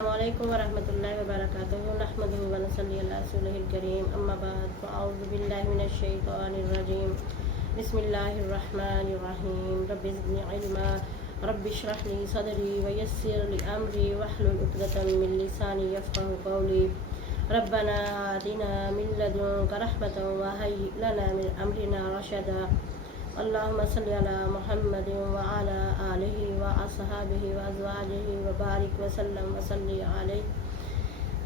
السلام علیکم ورحمۃ اللہ وبرکاتہ نحمدہ ونصلی علی رسولہ الکریم اما بعد فاعوذ باللہ من الشیطان الرجیم بسم اللہ الرحمن الرحیم رب زدنی علما رب اشرح لی صدری ویسر لی امری واحلل عقدۃ من لسانی یفقهوا قولی ربنا آتنا من لدنک رحمۃ وہیئ لنا من امرنا رشدا اللہم صلی علی محمد وعلی آلہ واصحابہ وازواجہ وبارک وسلم وصلی علیہ۔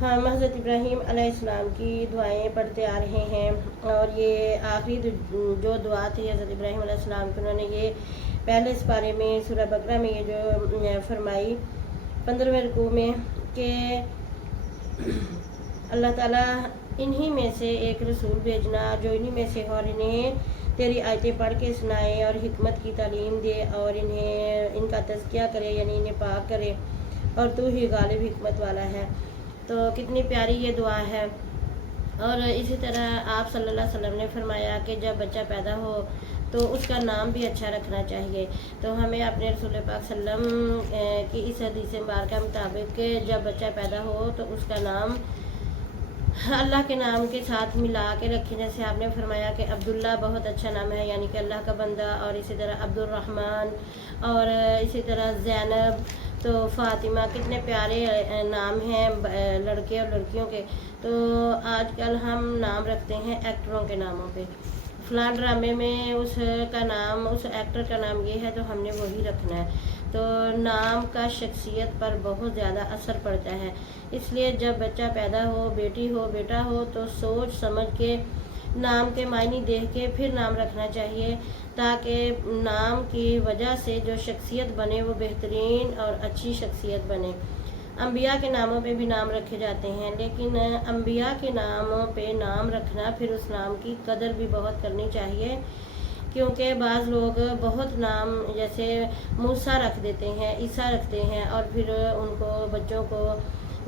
ہم حضرت ابراہیم علیہ السلام کی دعائیں پڑھتے آ رہے ہیں، اور یہ آخری جو دعا تھی حضرت ابراہیم علیہ السلام کی، انہوں نے یہ پہلے سپارے میں سورہ بقرہ میں یہ جو فرمائی 15ویں رکوع میں کہ اللہ تعالیٰ انہی میں سے ایک رسول بھیجنا جو انہی میں سے اور انہیں تیری آیتیں پڑھ کے سنائے اور حکمت کی تعلیم دے اور ان کا تزکیہ کرے، یعنی انہیں پاک کرے، اور تو ہی غالب حکمت والا ہے۔ تو کتنی پیاری یہ دعا ہے۔ اور اسی طرح آپ صلی اللہ علیہ وسلم نے فرمایا کہ جب بچہ پیدا ہو تو اس کا نام بھی اچھا رکھنا چاہیے۔ تو ہمیں اپنے رسول پاک صلی اللہ علیہ وسلم کی اس حدیث مبارکہ مطابق کہ جب بچہ پیدا ہو تو اس کا نام اللہ کے نام کے ساتھ ملا کے رکھیں، جیسے آپ نے فرمایا کہ عبداللہ بہت اچھا نام ہے، یعنی کہ اللہ کا بندہ، اور اسی طرح عبد الرحمن، اور اسی طرح زینب، تو فاطمہ، کتنے پیارے نام ہیں لڑکے اور لڑکیوں کے۔ تو آج کل ہم نام رکھتے ہیں ایکٹروں کے ناموں پہ، فلاں ڈرامے میں اس کا نام، اس ایکٹر کا نام یہ ہے تو ہم نے وہی رکھنا ہے۔ تو نام کا شخصیت پر بہت زیادہ اثر پڑتا ہے، اس لیے جب بچہ پیدا ہو، بیٹی ہو بیٹا ہو، تو سوچ سمجھ کے نام کے معنی دیکھ کے پھر نام رکھنا چاہیے، تاکہ نام کی وجہ سے جو شخصیت بنے وہ بہترین اور اچھی شخصیت بنے۔ انبیاء کے ناموں پہ بھی نام رکھے جاتے ہیں، لیکن انبیاء کے ناموں پہ نام رکھنا، پھر اس نام کی قدر بھی بہت کرنی چاہیے، کیونکہ بعض لوگ بہت نام جیسے موسیٰ رکھ دیتے ہیں، عیسیٰ رکھتے ہیں، اور پھر ان کو بچوں کو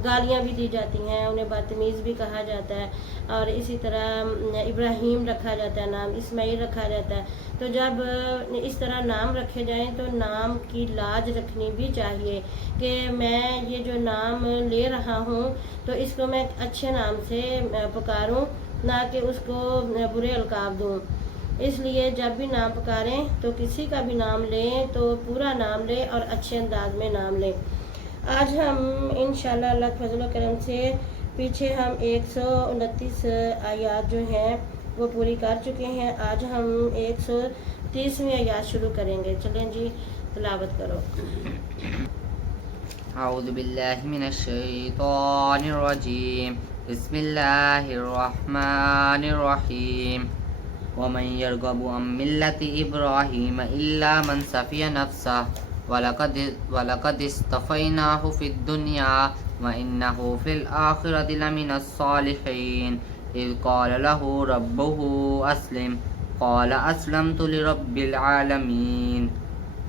گالیاں بھی دی جاتی ہیں، انہیں بدتمیز بھی کہا جاتا ہے، اور اسی طرح ابراہیم رکھا جاتا ہے نام، اسماعیل رکھا جاتا ہے۔ تو جب اس طرح نام رکھے جائیں تو نام کی لاج رکھنی بھی چاہیے کہ میں یہ جو نام لے رہا ہوں تو اس کو میں اچھے نام سے پکاروں، نہ کہ اس کو برے القاب دوں۔ اس لیے جب بھی نام پکاریں تو کسی کا بھی نام لیں تو پورا نام لیں اور اچھے انداز میں نام لیں۔ آج ہم انشاءاللہ اللہ کے فضل و کرم سے پیچھے ہم 129 آیات جو ہیں وہ پوری کر چکے ہیں۔ آج ہم 130ویں آیات شروع کریں گے۔ چلیں جی تلاوت کرو۔ اعوذ باللہ من الشیطان الرجیم، بسم اللہ الرحمن الرحیم۔ ومن يرغب عن ملة إبراهيم إلا من سفي نفسه ولقد اصطفيناه في الدنيا وإنه في الآخرة لمن الصالحين إذ قال له ربه أسلم قال أسلمت لرب العالمين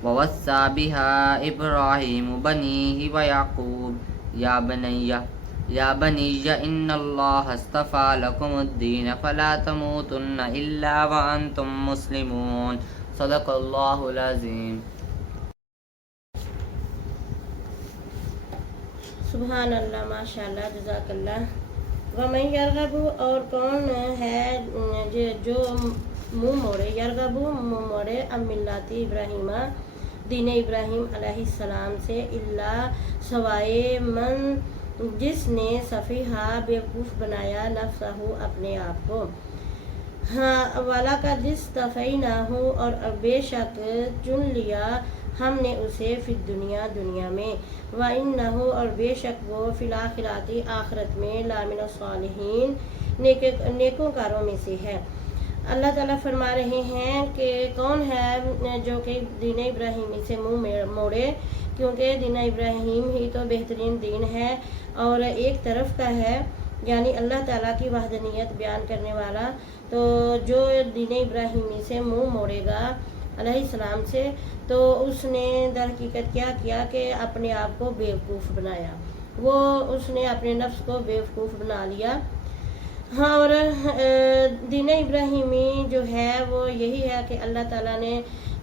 ووصى بها إبراهيم بنيه ويعقوب يا بني إن الله اصطفى لكم الدين فلا تموتن إلا وأنتم مسلمون صدق الله العظيم۔ سبحان اللہ، ماشاء اللہ، جزاک اللہ۔ ومن یرغب، اور کون ہے جو منہ موڑے، یرغب منہ موڑے، ام ملت ابراہیم، دین ابراہیم علیہ السلام سے، اللہ سوائے من، جس نے صفیحہ بیوقوف بنایا، نفسہ اپنے آپ کو، ہاں، وَلَقَدِ اصْطَفَيْنَاهُ، اور بے شک چن لیا ہم نے اسے، فی الدنیا، دنیا میں، وَإِنَّهُ، اور بے شک وہ، فی الآخرۃ، آخرت میں، لَمِنَ الصَّالِحِینَ، نیکوں کاروں میں سے ہے۔ اللہ تعالیٰ فرما رہے ہیں کہ کون ہے جو کہ دین ابراہیمی سے منہ موڑے، کیونکہ دین ابراہیم ہی تو بہترین دین ہے اور ایک طرف کا ہے، یعنی اللہ تعالیٰ کی وحدانیت بیان کرنے والا۔ تو جو دین ابراہیمی سے منہ موڑے گا علیہ السلام سے، تو اس نے در حقیقت کیا کیا کہ اپنے آپ کو بیوقوف بنایا، اس نے اپنے نفس کو بیوقوف بنا لیا۔ ہاں، اور دین ابراہیمی جو ہے وہ یہی ہے کہ اللہ تعالیٰ نے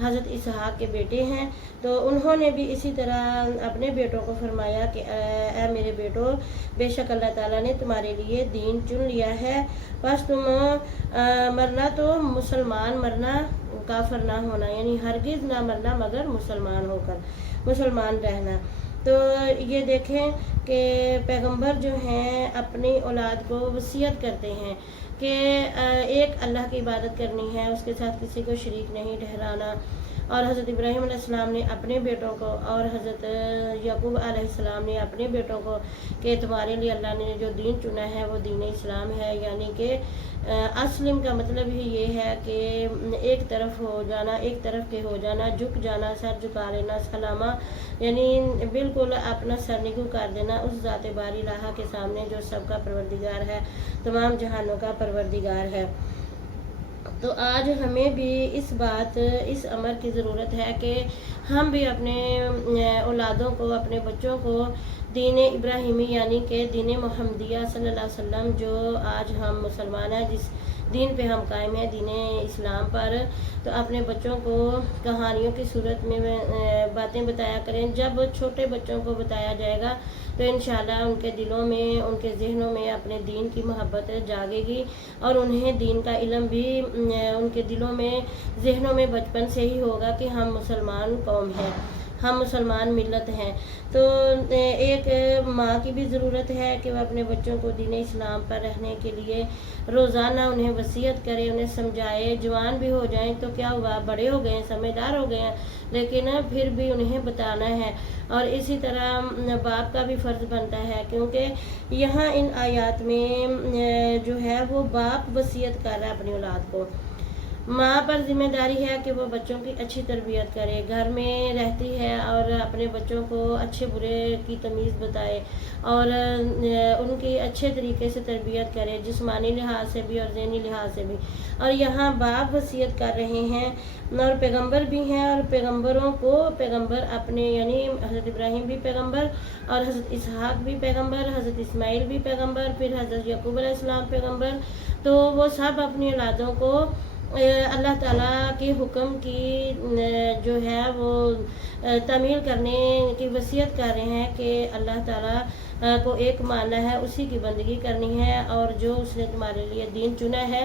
حضرت اسحاق کے بیٹے ہیں، تو انہوں نے بھی اسی طرح اپنے بیٹوں کو فرمایا کہ اے میرے بیٹو، بے شک اللہ تعالیٰ نے تمہارے لیے دین چن لیا ہے، بس تم مرنا تو مسلمان مرنا، کافر نہ ہونا، یعنی ہرگز نہ مرنا مگر مسلمان ہو کر، مسلمان رہنا۔ تو یہ دیکھیں کہ پیغمبر جو ہیں اپنی اولاد کو وصیت کرتے ہیں کہ ایک اللہ کی عبادت کرنی ہے، اس کے ساتھ کسی کو شریک نہیں ٹھہرانا، اور حضرت ابراہیم علیہ السلام نے اپنے بیٹوں کو اور حضرت یعقوب علیہ السلام نے اپنے بیٹوں کو کہ تمہارے لیے اللہ نے جو دین چنا ہے وہ دین اسلام ہے، یعنی کہ اسلم کا مطلب ہی یہ ہے کہ ایک طرف ہو جانا، ایک طرف کے ہو جانا، جھک جانا، سر جھکا لینا، سلامہ، یعنی بالکل اپنا سر نگو کر دینا اس ذات باری الہ کے سامنے جو سب کا پروردگار ہے، تمام جہانوں کا پروردگار ہے۔ تو آج ہمیں بھی اس امر کی ضرورت ہے کہ ہم بھی اپنے اولادوں کو، اپنے بچوں کو دین ابراہیمی یعنی کہ دین محمدیہ صلی اللہ علیہ وسلم جو آج ہم مسلمان ہیں، جس دین پہ ہم قائم ہیں، دین اسلام پر، تو اپنے بچوں کو کہانیوں کی صورت میں باتیں بتایا کریں۔ جب چھوٹے بچوں کو بتایا جائے گا تو انشاءاللہ ان کے دلوں میں، ان کے ذہنوں میں اپنے دین کی محبت جاگے گی، اور انہیں دین کا علم بھی ان کے دلوں میں، ذہنوں میں بچپن سے ہی ہوگا کہ ہم مسلمان قوم ہیں، ہم مسلمان ملت ہیں۔ تو ایک ماں کی بھی ضرورت ہے کہ وہ اپنے بچوں کو دین اسلام پر رہنے کے لیے روزانہ انہیں وصیت کرے، انہیں سمجھائے۔ جوان بھی ہو جائیں تو کیا ہوا، بڑے ہو گئے ہیں، سمجھدار ہو گئے ہیں، لیکن پھر بھی انہیں بتانا ہے۔ اور اسی طرح باپ کا بھی فرض بنتا ہے، کیونکہ یہاں ان آیات میں جو ہے وہ باپ وصیت کر رہا ہے اپنی اولاد کو۔ ماں پر ذمہ داری ہے کہ وہ بچوں کی اچھی تربیت کرے، گھر میں رہتی ہے اور اپنے بچوں کو اچھے برے کی تمیز بتائے اور ان کی اچھے طریقے سے تربیت کرے، جسمانی لحاظ سے بھی اور ذہنی لحاظ سے بھی۔ اور یہاں باپ وصیت کر رہے ہیں، اور پیغمبر بھی ہیں، اور پیغمبروں کو پیغمبر اپنے، یعنی حضرت ابراہیم بھی پیغمبر، اور حضرت اسحاق بھی پیغمبر، حضرت اسماعیل بھی پیغمبر، پھر حضرت یعقوب علیہ السلام پیغمبر۔ تو وہ سب اپنی اولادوں کو اللہ تعالیٰ کے حکم کی جو ہے وہ تعمیل کرنے کی وصیت کر رہے ہیں کہ اللہ تعالیٰ کو ایک ماننا ہے، اسی کی بندگی کرنی ہے، اور جو اس نے تمہارے لیے دین چنا ہے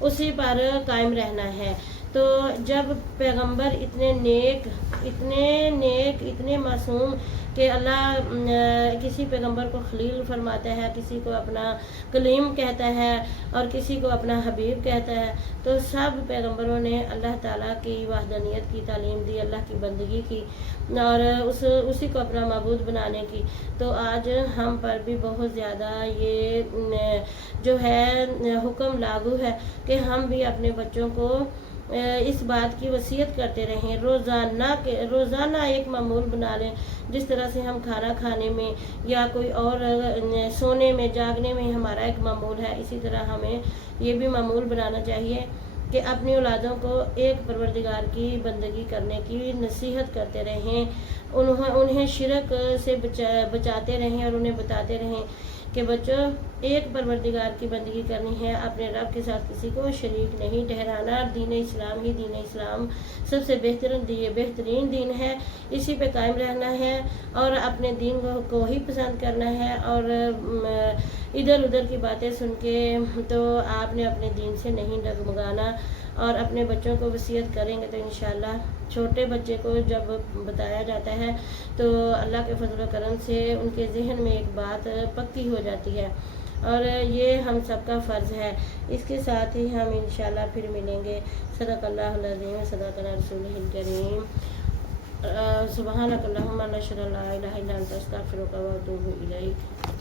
اسی پر قائم رہنا ہے۔ تو جب پیغمبر اتنے نیک، اتنے معصوم کہ اللہ کسی پیغمبر کو خلیل فرماتا ہے، کسی کو اپنا کلیم کہتا ہے، اور کسی کو اپنا حبیب کہتا ہے، تو سب پیغمبروں نے اللہ تعالیٰ کی وحدانیت کی تعلیم دی، اللہ کی بندگی کی، اور اسی کو اپنا معبود بنانے کی۔ تو آج ہم پر بھی بہت زیادہ یہ جو ہے حکم لاگو ہے کہ ہم بھی اپنے بچوں کو اس بات کی وصیت کرتے رہیں، روزانہ ایک معمول بنا لیں۔ جس طرح سے ہم کھانا کھانے میں یا کوئی اور سونے میں، جاگنے میں ہمارا ایک معمول ہے، اسی طرح ہمیں یہ بھی معمول بنانا چاہیے کہ اپنی اولادوں کو ایک پروردگار کی بندگی کرنے کی نصیحت کرتے رہیں، انہیں شرک سے بچاتے رہیں، اور انہیں بتاتے رہیں کہ بچوں ایک پروردگار کی بندگی کرنی ہے، اپنے رب کے ساتھ کسی کو شریک نہیں ٹھہرانا، دین اسلام سب سے بہترین دین ہے، اسی پہ قائم رہنا ہے، اور اپنے دین کو ہی پسند کرنا ہے، اور ادھر ادھر کی باتیں سن کے تو آپ نے اپنے دین سے نہیں ڈگمگانا، اور اپنے بچوں کو وصیت کریں گے تو انشاءاللہ چھوٹے بچے کو جب بتایا جاتا ہے تو اللہ کے فضل و کرم سے ان کے ذہن میں ایک بات پکی ہو جاتی ہے، اور یہ ہم سب کا فرض ہے۔ اس کے ساتھ ہی ہم انشاءاللہ پھر ملیں گے۔ صدق اللہ العظیم، صدق رسولہ الکریم۔ سبحانک اللہم لا الہ الا انت استغفرک و اتوب الیک۔